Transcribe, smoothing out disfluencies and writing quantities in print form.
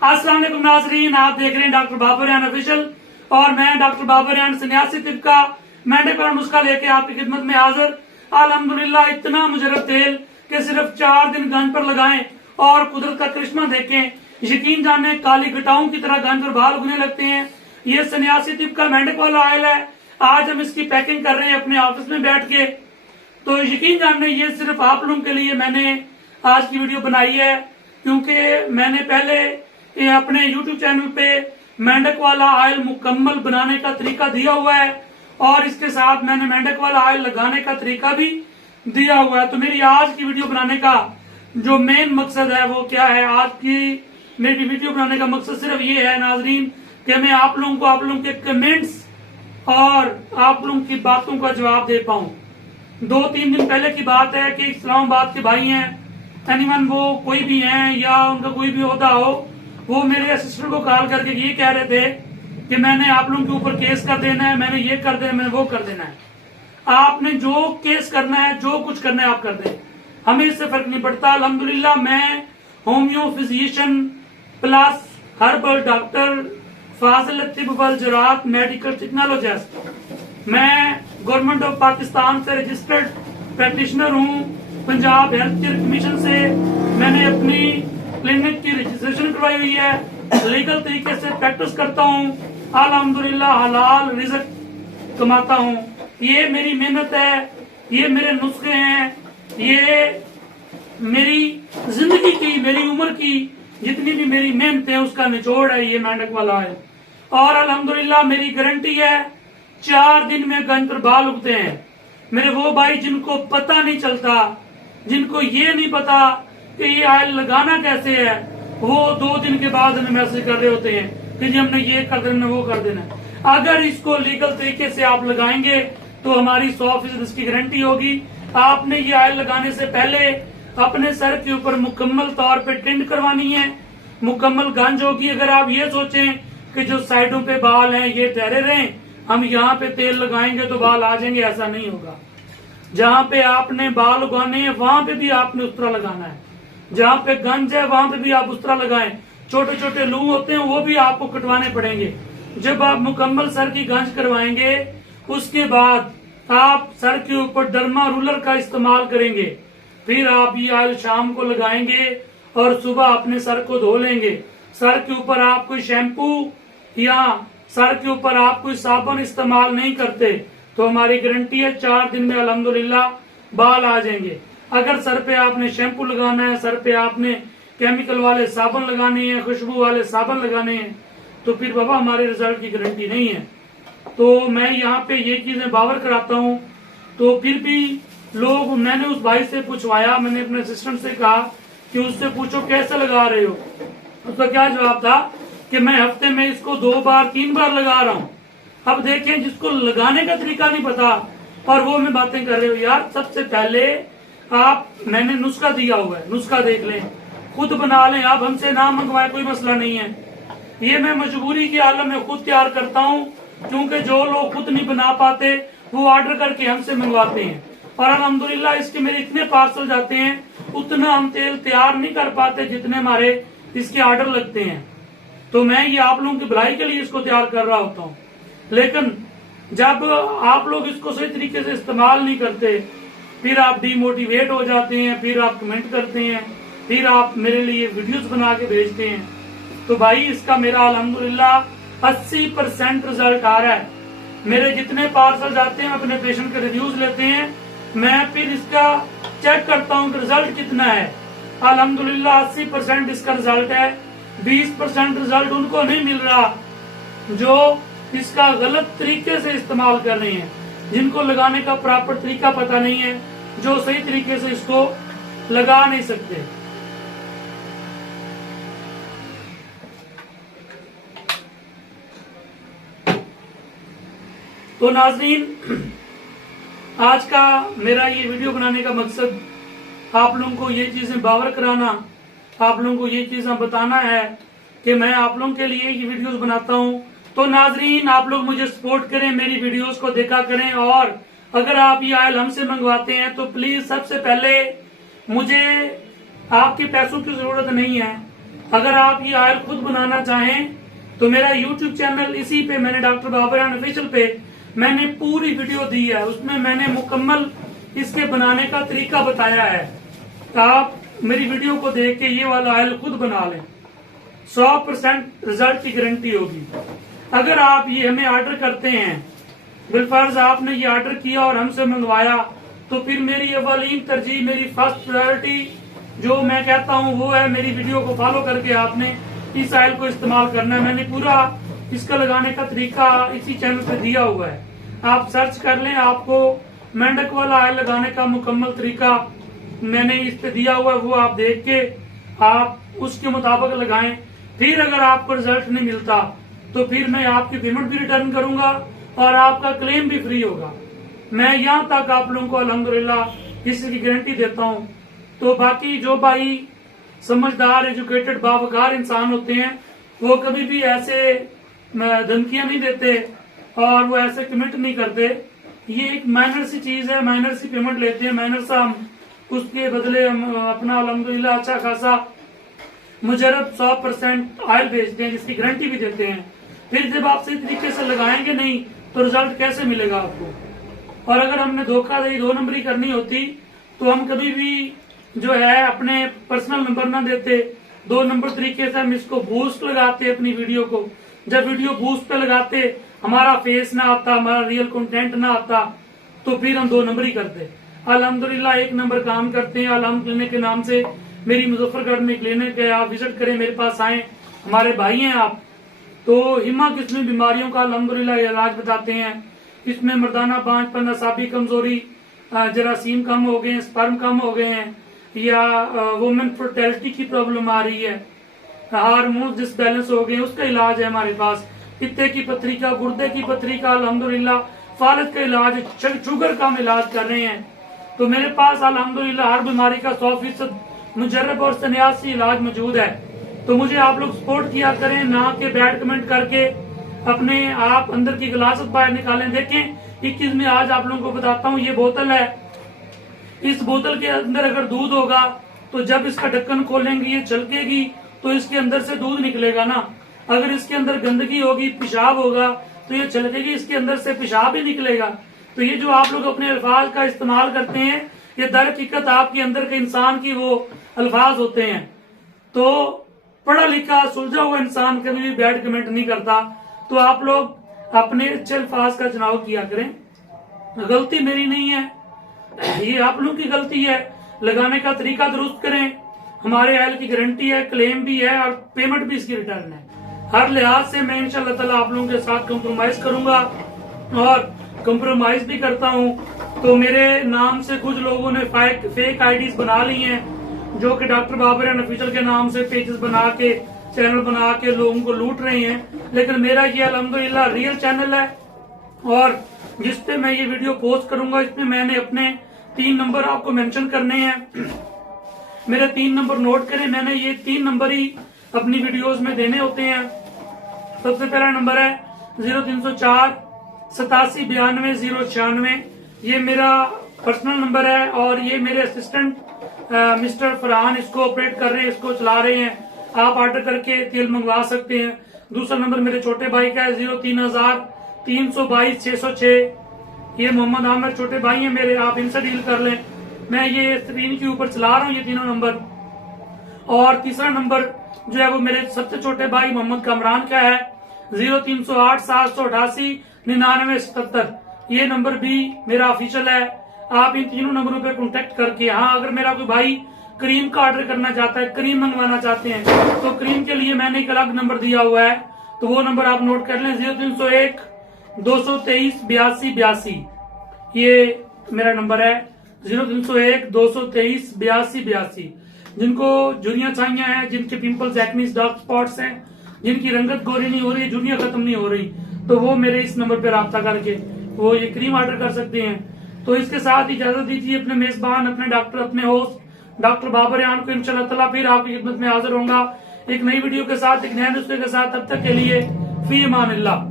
अस्सलाम वालेकुम नाजरीन, आप देख रहे हैं डॉक्टर बाबर रेहान ऑफिशियल और मैं डॉक्टर बाबर रेहान सन्यासी तिब का मेडिकल नुस्खा लेके आपकी खिदमत में हाजिर। अल्हम्दुलिल्लाह इतना मुजरब तेल कि सिर्फ 4 दिन गंज पर लगाएं और कुदरत का करिश्मा देखें, यकीन जाने काली घटाओं की तरह गंज और बाल उगने लगते हैं। ये सन्यासी तिब का मेडिकल ऑयल है। आज हम इसकी पैकिंग कर रहे हैं अपने ऑफिस में बैठ के, तो यकीन जाने ये सिर्फ आप लोगों के लिए मैंने आज की वीडियो बनाई है, क्योंकि मैंने पहले ये अपने YouTube चैनल पे मेंढक वाला ऑयल मुकम्मल बनाने का तरीका दिया हुआ है और इसके साथ मैंने मेंढक वाला ऑयल लगाने का तरीका भी दिया हुआ है। तो मेरी आज की वीडियो बनाने का जो मेन मकसद है वो क्या है, आज की मेरी वीडियो बनाने का मकसद सिर्फ ये है नाजरीन कि मैं आप लोगों के कमेंट्स और आप लोगों की बातों का जवाब दे पाऊं। 2-3 दिन पहले की बात है कि इस्लामाबाद के भाई हैं, एनीवन वो कोई भी हैं या उनका कोई भी ओहदा हो, वो मेरे असिस्टेंट को कॉल करके ये कह रहे थे कि मैंने आप लोगों के ऊपर केस कर देना है, मैंने ये कर देना, मैंने वो कर देना है। आपने जो केस करना है, जो कुछ करना है आप कर दें, हमें इससे फर्क नहीं पड़ता। अल्हम्दुलिल्लाह मैं homeo physician plus herbal doctor फाजिल तिब वल ज़राअत मेडिकल टेक्नोलॉजिस्ट, मैं गवर्नमेंट ऑफ पाकिस्तान से रजिस्टर्ड प्रैक्टिशनर हूँ। पंजाब हेल्थ केयर कमीशन से मैंने अपनी क्लिनिक की रजिस्ट्रेशन करवाई हुई है, लीगल तरीके से प्रैक्टिस करता हूँ। अल्हम्दुलिल्लाह हलाल रिज़्क कमाता हूँ। ये मेरी मेहनत है, ये मेरे नुस्खे हैं, ये मेरी जिंदगी की, मेरी उम्र की जितनी भी मेरी मेहनत है उसका निचोड़ है ये मेंढक वाला है। और अल्हम्दुलिल्लाह मेरी गारंटी है 4 दिन में गंज पर बाल उगते हैं। मेरे वो भाई जिनको पता नहीं चलता, जिनको ये नहीं पता कि ये ऑयल लगाना कैसे है, वो 2 दिन के बाद हमें मैसेज कर रहे होते हैं कि जी हमने ये कर देना, वो कर देना। अगर इसको लीगल तरीके से आप लगाएंगे तो हमारी 100% इसकी गारंटी होगी। आपने ये ऑयल लगाने से पहले अपने सर के ऊपर मुकम्मल तौर पे टिंड करवानी है, मुकम्मल गंज होगी। अगर आप ये सोचें कि जो साइडों पे बाल हैं ये ठहरे रहें, हम यहाँ पे तेल लगाएंगे तो बाल आ जाएंगे, ऐसा नहीं होगा। जहाँ पे आपने बाल उगाने हैं वहां पे भी आपने उस तरह लगाना है, जहाँ पे गंज है वहां पे भी आप उस तरह लगाएं। छोटे छोटे लू होते हैं वो भी आपको कटवाने पड़ेंगे। जब आप मुकम्मल सर की गंज करवाएंगे उसके बाद आप सर के ऊपर डर्मा रूलर का इस्तेमाल करेंगे, फिर आप ये ऑयल शाम को लगाएंगे और सुबह अपने सर को धो लेंगे। सर के ऊपर आप कोई शैम्पू या सर के ऊपर आप कोई साबुन इस्तेमाल नहीं करते तो हमारी गारंटी है 4 दिन में अल्हम्दुलिल्लाह बाल आ जाएंगे। अगर सर पे आपने शैम्पू लगाना है, सर पे आपने केमिकल वाले साबुन लगाने हैं, खुशबू वाले साबुन लगाने हैं, तो फिर बाबा हमारे रिजल्ट की गारंटी नहीं है। तो मैं यहाँ पे ये चीजें बावर कराता हूँ, तो फिर भी लोग, मैंने उस भाई से पूछवाया, मैंने अपने असिस्टेंट से कहा कि उससे पूछो कैसे लगा रहे हो। उसका क्या जवाब था कि मैं हफ्ते में इसको 2 बार 3 बार लगा रहा हूँ। अब देखें, जिसको लगाने का तरीका नहीं पता और वो मैं बातें कर रहे हो। यार सबसे पहले मैंने नुस्खा दिया हुआ है, नुस्खा देख लें, खुद बना लें। आप हमसे ना मंगवाए, कोई मसला नहीं है। ये मैं मजबूरी की आलम में खुद तैयार करता हूँ, क्योंकि जो लोग खुद नहीं बना पाते वो ऑर्डर करके हमसे मंगवाते हैं। और अल्हम्दुलिल्लाह इसके मेरे इतने पार्सल जाते हैं, उतना हम तेल तैयार नहीं कर पाते जितने हमारे इसके ऑर्डर लगते हैं। तो मैं ये आप लोगों की भलाई के लिए इसको तैयार कर रहा होता हूँ, लेकिन जब आप लोग इसको सही तरीके से इस्तेमाल नहीं करते, फिर आप डिमोटिवेट हो जाते हैं, फिर आप कमेंट करते हैं, फिर आप मेरे लिए वीडियोस बना के भेजते हैं। तो भाई इसका मेरा अल्हम्दुलिल्लाह 80% रिजल्ट आ रहा है। मेरे जितने पार्सल जाते हैं अपने पेशेंट के रिव्यूज लेते हैं, मैं फिर इसका चेक करता हूँ कि रिजल्ट कितना है। अल्हम्दुलिल्लाह 80% इसका रिजल्ट है। 20% रिजल्ट उनको नहीं मिल रहा जो इसका गलत तरीके से इस्तेमाल कर रहे हैं, जिनको लगाने का प्रॉपर तरीका पता नहीं है, जो सही तरीके से इसको लगा नहीं सकते। तो नाज़रीन, आज का मेरा ये वीडियो बनाने का मकसद आप लोगों को ये चीजें बावर कराना, आप लोगों को ये चीजें बताना है कि मैं आप लोगों के लिए ये वीडियोस बनाता हूँ। तो नाजरीन, आप लोग मुझे सपोर्ट करें, मेरी वीडियोस को देखा करें, और अगर आप ये ऑयल हमसे मंगवाते हैं तो प्लीज सबसे पहले मुझे आपके पैसों की जरूरत नहीं है, अगर आप ये ऑयल खुद बनाना चाहें तो मेरा YouTube चैनल, इसी पे मैंने डॉक्टर बाबर रेहान ऑफिशियल पे मैंने पूरी वीडियो दी है, उसमें मैंने मुकम्मल इसके बनाने का तरीका बताया है। तो आप मेरी वीडियो को देख के ये वाला ऑयल खुद बना लें, 100% रिजल्ट की गारंटी होगी। अगर आप ये हमें ऑर्डर करते हैं, बिलफर्ज आपने ये ऑर्डर किया और हमसे मंगवाया, तो फिर मेरी अवलीन तरजीह, मेरी फर्स्ट प्रायोरिटी जो मैं कहता हूँ वो है, मेरी वीडियो को फॉलो करके आपने इस ऑयल को इस्तेमाल करना है। मैंने पूरा इसका लगाने का तरीका इसी चैनल पे दिया हुआ है, आप सर्च कर लें, आपको मेंढक वाला ऑयल लगाने का मुकम्मल तरीका मैंने इस पे दिया हुआ है, वो आप देख के आप उसके मुताबिक लगाएं। फिर अगर आपको रिजल्ट नहीं मिलता तो फिर मैं आपकी पेमेंट भी रिटर्न करूंगा और आपका क्लेम भी फ्री होगा। मैं यहाँ तक आप लोगों को अल्हम्दुलिल्लाह इसकी गारंटी देता हूँ। तो बाकी जो भाई समझदार, एजुकेटेड, बावकार इंसान होते हैं, वो कभी भी ऐसे धमकियां नहीं देते और वो ऐसे कमिट नहीं करते। ये एक माइनर सी चीज है, माइनर सी पेमेंट लेते हैं, माइनर सा हम उसके बदले हम अपना अल्हम्दुलिल्लाह अच्छा खासा मुजरब 100% ऑयल बेचते हैं, जिसकी गारंटी भी देते हैं। फिर जब आप सही तरीके से लगाएंगे नहीं तो रिजल्ट कैसे मिलेगा आपको। और अगर हमने धोखाधड़ी 2 नंबरी करनी होती तो हम कभी भी जो है अपने पर्सनल नंबर ना देते, 2 नंबर तरीके से हम इसको बूस्ट लगाते अपनी वीडियो को। जब वीडियो बूस्ट पे लगाते, हमारा फेस ना आता, हमारा रियल कंटेंट ना आता, तो फिर हम 2 नंबर ही करते। अल्हम्दुलिल्लाह 1 नंबर काम करते हैं। आलम क्लिनिक के नाम से मेरी मुजफ्फरगढ़ में क्लिनिक है, आप विजिट करें, मेरे पास आए, हमारे भाई हैं आप। तो हिमा किस्मी बीमारियों का अल्हम्दुलिल्लाह इलाज बताते हैं। इसमें मर्दाना बांझपन, असाबी कमजोरी, जरासीम कम हो गए हैं, स्पर्म कम हो गए हैं, या वुमेन फर्टिलिटी की प्रॉब्लम आ रही है, हार्मोन डिसबैलेंस हो गए, उसका इलाज है हमारे पास। पित्ते की पथरी का, गुर्दे की पथरी का, अल्हम्दुलिल्लाह फालज का इलाज, शुगर का हम इलाज कर रहे हैं। तो मेरे पास अल्हम्दुलिल्लाह हर बीमारी का 100% मुजर्रब और सन्यासी इलाज मौजूद है। तो मुझे आप लोग सपोर्ट किया करें, ना कि बैड कमेंट करके अपने आप अंदर की गिलासत बाहर निकालें। देखें 21 में आज आप लोगों को बताता हूँ, ये बोतल है, इस बोतल के अंदर अगर दूध होगा तो जब इसका ढक्कन खोलेंगे ये छलकेगी तो इसके अंदर से दूध निकलेगा ना। अगर इसके अंदर गंदगी होगी, पेशाब होगा, तो ये छलकेगी, इसके अंदर से पेशाब ही निकलेगा। तो ये जो आप लोग अपने अल्फाज का इस्तेमाल करते हैं, ये दर हकीकत आपके अंदर के इंसान की वो अल्फाज होते हैं। तो पढ़ा लिखा सुलझा हुआ इंसान कभी भी बैड कमेंट नहीं करता। तो आप लोग अपने अच्छे अल्फाज का चुनाव किया करें। गलती मेरी नहीं है, ये आप लोगों की गलती है। लगाने का तरीका दुरुस्त करें। हमारे ऑयल की गारंटी है, क्लेम भी है और पेमेंट भी इसकी रिटर्न है। हर लिहाज से मैं इंशाल्लाह ताला आप लोगों के साथ कंप्रोमाइज करूंगा और कंप्रोमाइज भी करता हूं। तो मेरे नाम से कुछ लोगों ने फेक आईडीज बना ली हैं, जो कि डॉक्टर बाबर रेहान ऑफिशियल के नाम से पेजेस बना के, चैनल बना के लोगों को लूट रहे हैं। लेकिन मेरा ये अल्हम्दुलिल्लाह रियल चैनल है और जिसपे मैं ये वीडियो पोस्ट करूंगा, इसमें मैंने अपने 3 नंबर आपको मेंशन करने हैं। मेरे 3 नंबर नोट करें, मैंने ये 3 नंबर ही अपनी वीडियोस में देने होते हैं। सबसे पहला नंबर है 0304 87 92 096, ये मेरा पर्सनल नंबर है और ये मेरे असिस्टेंट मिस्टर फरहान इसको ऑपरेट कर रहे हैं, इसको चला रहे हैं। आप ऑर्डर करके तेल मंगवा सकते हैं। दूसरा नंबर मेरे छोटे भाई का है 03,000 322 606, ये मोहम्मद आमिर छोटे भाई हैं मेरे, आप इनसे डील कर लें। मैं ये स्क्रीन के ऊपर चला रहा हूँ ये तीनों नंबर। और तीसरा नंबर जो है वो मेरे सबसे छोटे भाई मोहम्मद कमरान का है 0308 788 9977, ये नंबर भी मेरा ऑफिशियल है। आप इन तीनों नंबरों पे कांटेक्ट करके, हाँ अगर मेरा कोई भाई क्रीम का ऑर्डर करना चाहता है, क्रीम मंगवाना चाहते हैं, तो क्रीम के लिए मैंने एक अलग नंबर दिया हुआ है, तो वो नंबर आप नोट कर लें 0301 223 82 82, ये मेरा नंबर है 0301 223 82 82। जिनको झुर्रियां छाइयां हैं, जिनके पिंपल्स, एक्नीज, डार्क स्पॉट्स हैं, जिनकी रंगत गोरी नहीं हो रही, झुर्रियां खत्म नहीं हो रही, तो वो मेरे इस नंबर पे राब्ता करके वो ये क्रीम ऑर्डर कर सकते हैं। तो इसके साथ इजाजत दीजिए अपने मेजबान, अपने डॉक्टर, अपने होस्ट डॉक्टर बाबर रेहान को इंशाल्लाह ताला फिर आपकी खिदमत में हाजिर होऊंगा एक नई वीडियो के साथ, एक नए नुस्खे के साथ। तब तक के लिए फी अमान अल्लाह।